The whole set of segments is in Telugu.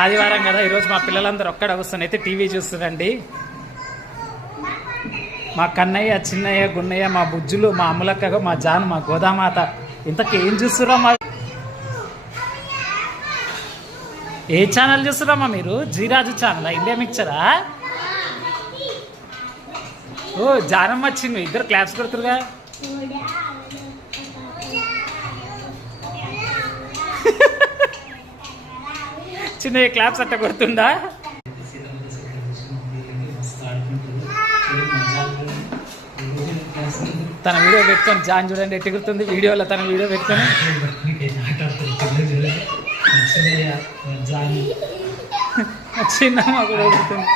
ఆదివారం కదా ఈరోజు మా పిల్లలందరూ ఒక్కడ కూర్చొని అయితే టీవీ చూస్తున్నారండి. మా కన్నయ్య, చిన్నయ్య, గున్నయ్య, మా బుజ్జులు, మా అమ్ములక్క, మా జాన్, మా గోదామాత ఇంతకేం చూస్తురా? మా ఏ ఛానల్ చూస్తున్నారమ్మా మీరు? జీరాజు ఛానల్, ఇండియా మిక్చరా? ఓ జానమ్మ వచ్చింది, ఇద్దరు క్లాప్స్ కొడుతురుగా. చిన్న క్లాప్స్ అట్ట కొడుతుందా? తన వీడియో పెట్టుకొని జాన్ చూడండి ఎట్టి గుర్తుంది వీడియోలో. తన వీడియో పెట్టుకొని చిన్నమ్మ కూడా గుర్తుంది.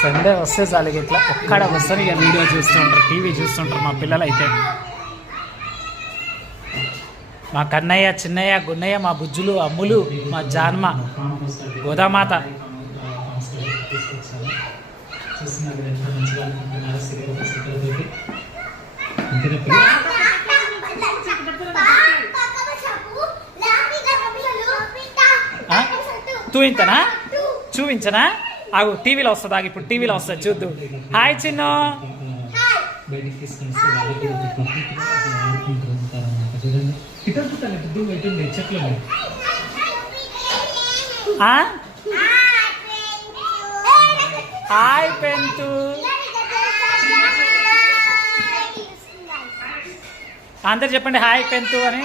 సండే వస్తే చాలు ఇట్లా ఒక్కడ వస్తారు, ఇక వీడియో చూస్తుంటారు, టీవీ చూస్తుంటారు మా పిల్లలు అయితే. మా కన్నయ్య, చిన్నయ్య, గున్నయ్య, మా బుజ్జులు, అమ్ములు, మా జాన్మ, గోదామాత. చూయించనా? చూపించనా? ఆగు, టీవీలో వస్తుంది. ఆగు, ఇప్పుడు టీవీలో వస్తుంది, చూద్దు. హాయ్ చిన్ను. హాయ్ పెంతు. అందరు చెప్పండి హాయ్ పెంతు అని.